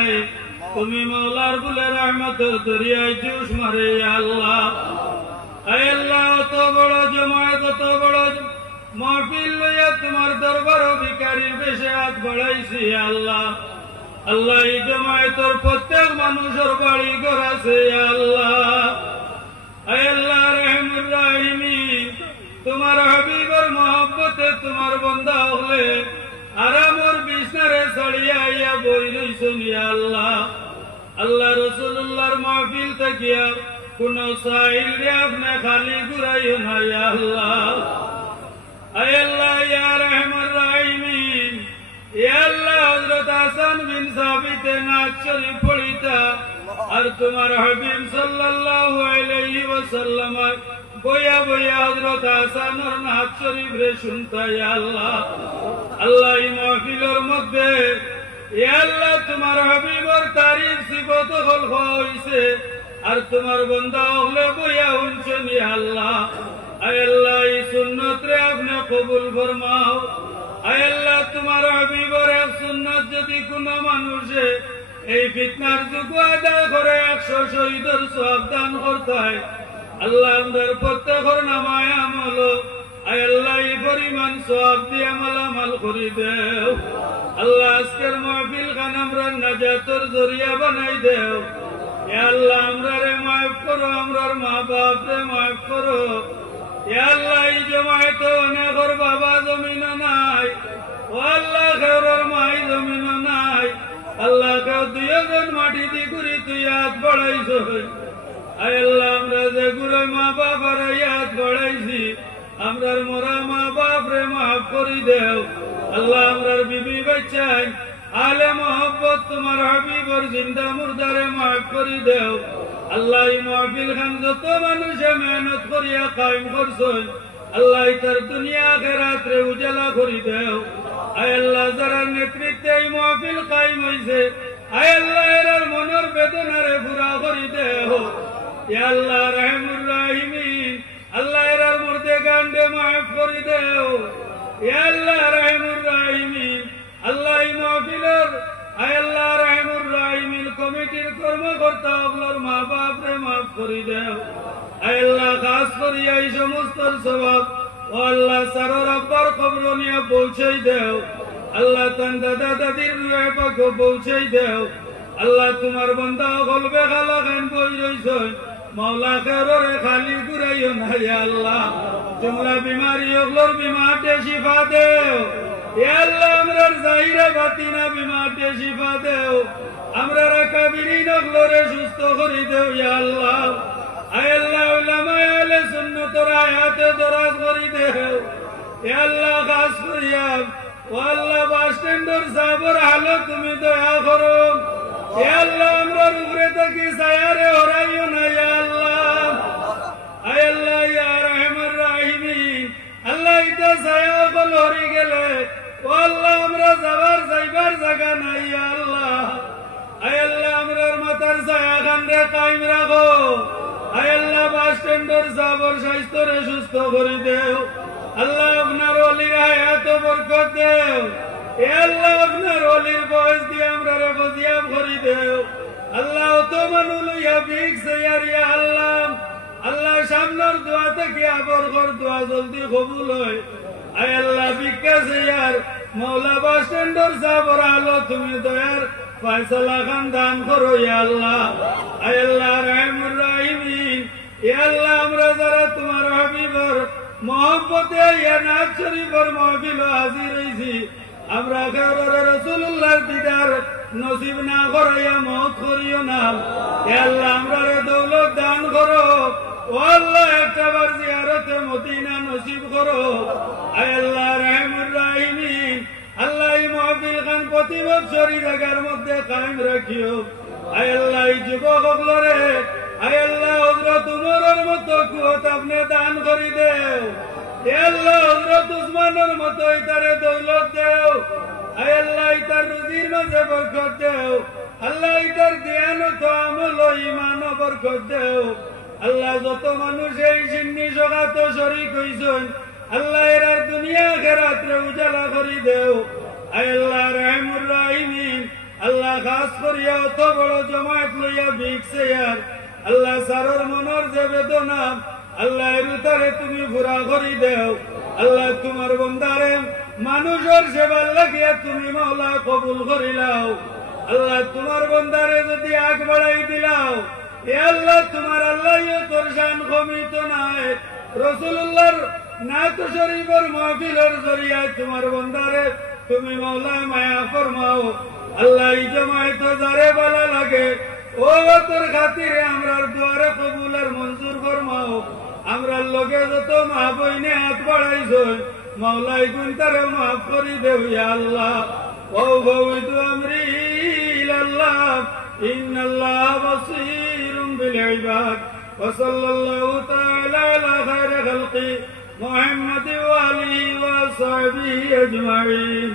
নাই। তুমি মৌলার বুলে রহমতের দরিয়ায় জুস মারে, আল্লাহ। আল্লাহ, অত বড় জমায়েত, অত বড় মাহফিল লইয়া তোমার দরবার ভিকারির বেশে হাত বাড়াইছি, আল্লাহ। আল্লাহ, এই জমায়েতর প্রত্যেক মানুষের বাড়ি ঘর আল্লাহ। আল্লাহ, রহমুর রাহিমিন। আর তোমার হাবিব সাল্লাল্লাহু আলাইহি বইয়া বইয়া হযরত হাসানের নাচ শরীফ রে শুনতা আল্লাহ। আল্লাহ এই মাহফিলের মধ্যে আল্লাহ, তোমার হাবিবর তারিফ সিফত হল হইছে। আর তোমার বন্দা হলে বইয়া শুনছেন আল্লাহ। আল্লাহ, এই সুন্নত রে আপনি কবুল ফরমাও। আল্লাহ, তোমার হাবিবর এক সুন্নত যদি কোনো মানুষে এই ফিতনার যুগ আদায় করে একশো শহীদের সব দান করতে হয়। আল্লাহ আমাদের প্রত্যেকের নামায় আমল। আল্লাহ, এই পরিমাণ সব দিয়ে আমল করি দেও আল্লাহ আজকের মাহফিল খান, আমরা নাজাতর জরিয়া বানাই দেও। আল্লাহ আমরা রে মাফ করো, আমরার মা বাপ রে মাফ করো। আল্লাহ, এই জমায়েত অনেকর বাবা জমিন নাই। ও আল্লাহ খেউরের মাই জমিন নাই। আল্লাহ, কেউ দুইজন মাটি দি করি তুই হাত বাড়াইছ। আল্লাহ, আমরা যে গুড়ে মা বাবার হাত বাড়াইছি আমরার মোরা মা বাপ রে মাফ করি দেও। আল্লাহ আমরার বিবি বাচ্চাই আলে মোহব্বত তোমার হাবিবর জিন্দা মুর্দারে মাফ করি দেও। আল্লাহ মাহফিল খান যত মানুষে মেহনত করিয়া কায়েম করছই আল্লাহ তার দুনিয়া রাত্রে উজালা করি দেও। আয় আল্লাহ যারা নেতৃত্বে এই মাহফিল কায়েম হইছে, আয় আল্লাহ, এরার মনের বেদনারে পুরা করি দেও। ইয়া আল্লাহ রহমুর রাহিমিন। আল্লাহ এরার মধ্যে গান্ডে মাফ করি দেও। আল্লাহ রহমুর রাহিমিন। আল্লাহ মাহফিলের আল্লাহ রহমুর রাহিমিন কমিটির কর্মকর্তা ওগুলোর মা বাপ রে মাফ করি দেও। আল্লাহ খাস করি এই সমস্ত স্বভাব ও আল্লাহ সারর আব্বার খবর নিয়ে পৌঁছাই দেও। আল্লাহ তান দাদা দাদির পৌঁছাই দেও। আল্লাহ তোমার বন্ধা গলবে খালা খান বই রইছ মাওলা খেররে খালি ঘুরাইও না আল্লাহ। তোমরা বিমারি ওগুলোর বিমাটে শিফা দেও। আল্লাহ আমরার জাহিরা বাতিনা বিমাটে শিফা দেও। আমরা কাবিরিন ওগুলোরে সুস্থ করে দেও আল্লাহ। আল্লাহ, উলামায়ে আহলে সুন্নতর আয়াতে দরাজ করি দেও। আল্লাহ খাস করিয়া, ও আল্লাহ বাস স্ট্যান্ডর সাহেবের হালো তুমি দয়া করো। আল্লাহ, আমরা আল্লাহ। আয় আল্লাহ, ইয়া রহমান। রাখো। সুস্থ করে দেও। আল্লাহ, আপনার অলির হায়াত বরকত দেও। এ আল্লাহ, আপনার অলির বয়স দিয়ে আমরা রে ফজিয়াব করে দেও আল্লাহ অত মানু লইয়া বিগ আল্লাহ। আল্লাহ সামনের দোয়া থেকে আবর ঘর দোয়া জলদি কবুল হয়। আয় আল্লাহ, ভিক্ষা সৈয়ার মৌলা বাস স্ট্যান্ডর সাবর আলো তুমি দয়ার। ফয়সালা খান দান করো আল্লাহ। আয় আল্লাহ, রহমুর রাহিমিন। ইয়া আল্লাহ, আমরা নসিব না করাইয়া মত করিও না। আল্লাহ আমরা দৌলত দান করো। আল্লাহ জিয়ারতে মদিনা নসিব করো। আল্লাহ, রহমুর রাহিমিন। আল্লাহ খান প্রতি বছরই জায়গার মধ্যে কায়েম রাখিও। আল্লাহ যুবক রে আয় আল্লাহ উমরের মতো কুয়ত আপনি দান করি দেও। আল্লাহ হজরত উসমানের মতো ইতারে দৌলত দেও। আয় আল্লাহ ইতার রুজির মাঝে বরকত দেও। আল্লাহ ইতার জ্ঞান তো আমল ইমান বরকত দেও। আল্লাহ যত মানুষ এই সিন্নি জগাত শরিক হইছেন, আল্লাহ এরার দুনিয়া খেরাত্রে উজালা করি দেও। আয় আল্লাহ রহমুর রাহিমিন। আল্লাহ খাস করিয়া অত বড় জমায়েত লইয়া ভিক্ষে আর আল্লাহ সারর মনের যে বেদনা, আল্লাহ এর উতারে তুমি ঘুরা করি দেও। আল্লাহ তোমার বন্দারে মানুষের সেবার লাগিয়া তুমি মাওলা কবুল করিলাও। আল্লাহ তোমার বন্দারে যদি আগ বাড়াই দিলাও, এ আল্লাহ তোমার আল্লাহ তোর শান কমিত নাই। রসুল্লাহর নাত শরীফের মাহফিলের জরিয়ায় তোমার বন্দারে তুমি মাওলা মায়া ফরমাও। আল্লাহ জমায় তো যারে বলা লাগে, ও তোর খাতিরে আমরার দুয়ারে কবুলের মঞ্জুর ফরমাও। আমরার লগে যত মা বইনে হাত বাড়াইছ মাওলাই গুনতারে মাফ করি দেও ইয়া আল্লাহ ও ভবিতু আমরি ইলাল্লাহ ইন্নাল্লাহ বাসীরুম বিল ইবাদ وصلى الله تعالى على خير خلقه محمد وآله وصحبه أجمعين